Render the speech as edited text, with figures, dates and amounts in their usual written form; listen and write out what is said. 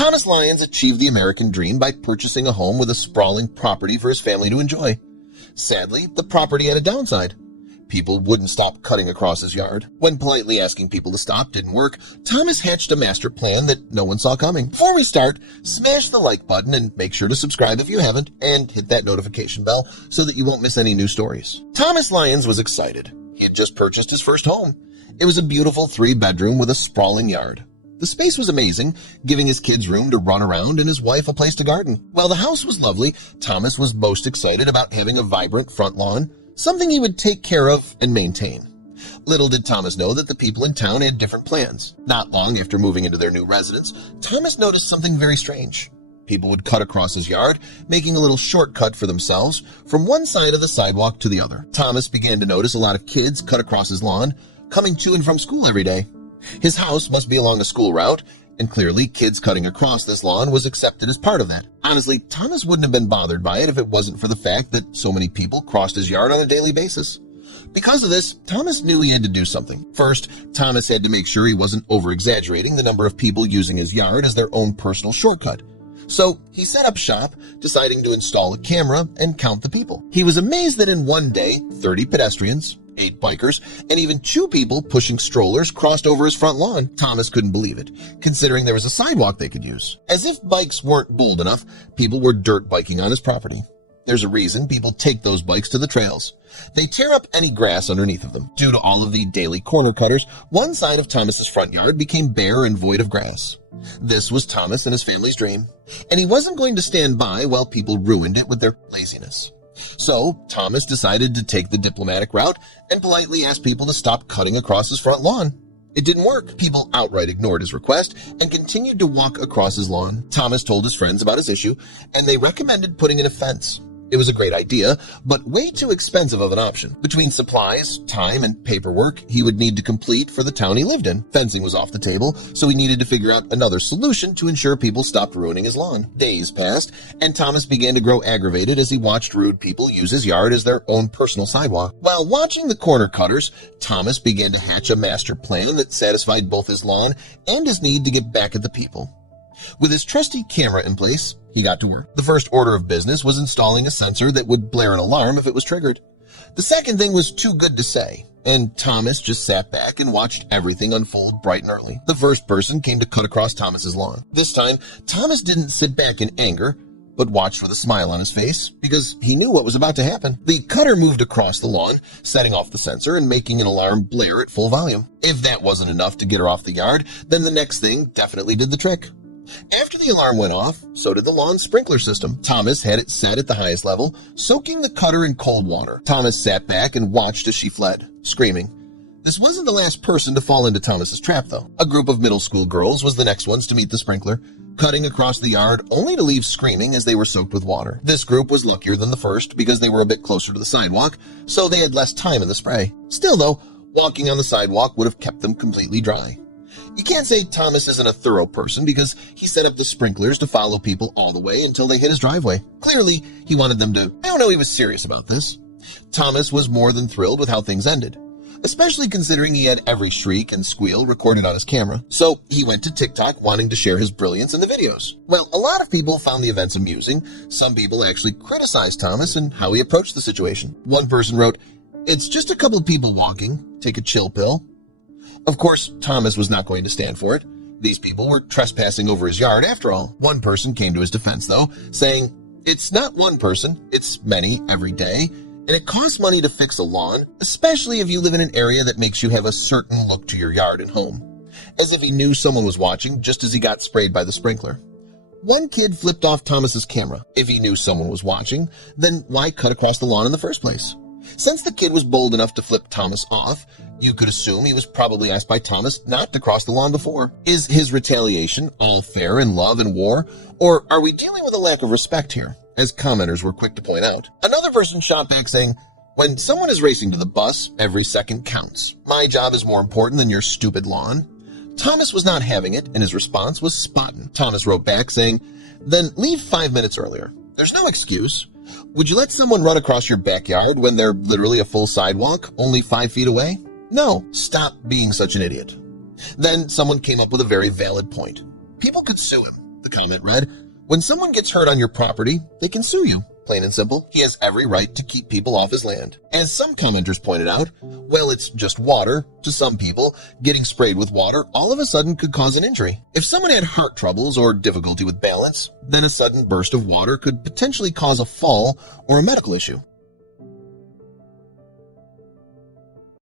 Thomas Lyons achieved the American dream by purchasing a home with a sprawling property for his family to enjoy. Sadly, the property had a downside. People wouldn't stop cutting across his yard. When politely asking people to stop didn't work, Thomas hatched a master plan that no one saw coming. Before we start, smash the like button and make sure to subscribe if you haven't, and hit that notification bell so that you won't miss any new stories. Thomas Lyons was excited. He had just purchased his first home. It was a beautiful 3-bedroom with a sprawling yard. The space was amazing, giving his kids room to run around and his wife a place to garden. While the house was lovely, Thomas was most excited about having a vibrant front lawn, something he would take care of and maintain. Little did Thomas know that the people in town had different plans. Not long after moving into their new residence, Thomas noticed something very strange. People would cut across his yard, making a little shortcut for themselves from one side of the sidewalk to the other. Thomas began to notice a lot of kids cut across his lawn, coming to and from school every day. His house must be along a school route, and clearly kids cutting across this lawn was accepted as part of that. Honestly, Thomas wouldn't have been bothered by it if it wasn't for the fact that so many people crossed his yard on a daily basis. Because of this, Thomas knew he had to do something. First, Thomas had to make sure he wasn't over-exaggerating the number of people using his yard as their own personal shortcut. So he set up shop, deciding to install a camera and count the people. He was amazed that in one day, 30 pedestrians, 8 bikers, and even 2 people pushing strollers crossed over his front lawn. Thomas couldn't believe it, considering there was a sidewalk they could use. As if bikes weren't bold enough, people were dirt biking on his property. There's a reason people take those bikes to the trails. They tear up any grass underneath of them. Due to all of the daily corner cutters, one side of Thomas's front yard became bare and void of grass. This was Thomas and his family's dream, and he wasn't going to stand by while people ruined it with their laziness. So Thomas decided to take the diplomatic route and politely ask people to stop cutting across his front lawn. It didn't work. People outright ignored his request and continued to walk across his lawn. Thomas told his friends about his issue, and they recommended putting in a fence. It was a great idea, but way too expensive of an option. Between supplies, time, and paperwork he would need to complete for the town he lived in, fencing was off the table, so he needed to figure out another solution to ensure people stopped ruining his lawn. Days passed, and Thomas began to grow aggravated as he watched rude people use his yard as their own personal sidewalk. While watching the corner cutters, Thomas began to hatch a master plan that satisfied both his lawn and his need to get back at the people. With his trusty camera in place, he got to work. The first order of business was installing a sensor that would blare an alarm if it was triggered. The second thing was too good to say, and Thomas just sat back and watched everything unfold bright and early. The first person came to cut across Thomas's lawn. This time, Thomas didn't sit back in anger, but watched with a smile on his face because he knew what was about to happen. The cutter moved across the lawn, setting off the sensor and making an alarm blare at full volume. If that wasn't enough to get her off the yard, then the next thing definitely did the trick. After the alarm went off, so did the lawn sprinkler system. Thomas had it set at the highest level, soaking the cutter in cold water. Thomas sat back and watched as she fled, screaming. This wasn't the last person to fall into Thomas's trap, though. A group of middle school girls was the next ones to meet the sprinkler, cutting across the yard only to leave screaming as they were soaked with water. This group was luckier than the first because they were a bit closer to the sidewalk, so they had less time in the spray. Still, though, walking on the sidewalk would have kept them completely dry. You can't say Thomas isn't a thorough person because he set up the sprinklers to follow people all the way until they hit his driveway. Clearly, he wanted them to, he was serious about this. Thomas was more than thrilled with how things ended, especially considering he had every shriek and squeal recorded on his camera. So he went to TikTok wanting to share his brilliance in the videos. Well, a lot of people found the events amusing. Some people actually criticized Thomas and how he approached the situation. One person wrote, "It's just a couple people walking. Take a chill pill." Of course, Thomas was not going to stand for it. These people were trespassing over his yard after all. One person came to his defense, though, saying, "It's not one person, it's many every day, and it costs money to fix a lawn, especially if you live in an area that makes you have a certain look to your yard and home." As if he knew someone was watching just as he got sprayed by the sprinkler. One kid flipped off Thomas's camera. If he knew someone was watching, then why cut across the lawn in the first place? Since the kid was bold enough to flip Thomas off, you could assume he was probably asked by Thomas not to cross the lawn before. Is his retaliation all fair in love and war, or are we dealing with a lack of respect here, as commenters were quick to point out? Another person shot back saying, "When someone is racing to the bus, every second counts. My job is more important than your stupid lawn." Thomas was not having it, and his response was spotting. Thomas wrote back saying, "Then leave 5 minutes earlier. There's no excuse. Would you let someone run across your backyard when they're literally a full sidewalk, only 5 feet away? No, stop being such an idiot." Then someone came up with a very valid point. People could sue him. The The comment read, "When someone gets hurt on your property, they can sue you. Plain and simple, he has every right to keep people off his land." As some commenters pointed out, well, it's just water. To some people, getting sprayed with water all of a sudden could cause an injury. If someone had heart troubles or difficulty with balance, then a sudden burst of water could potentially cause a fall or a medical issue.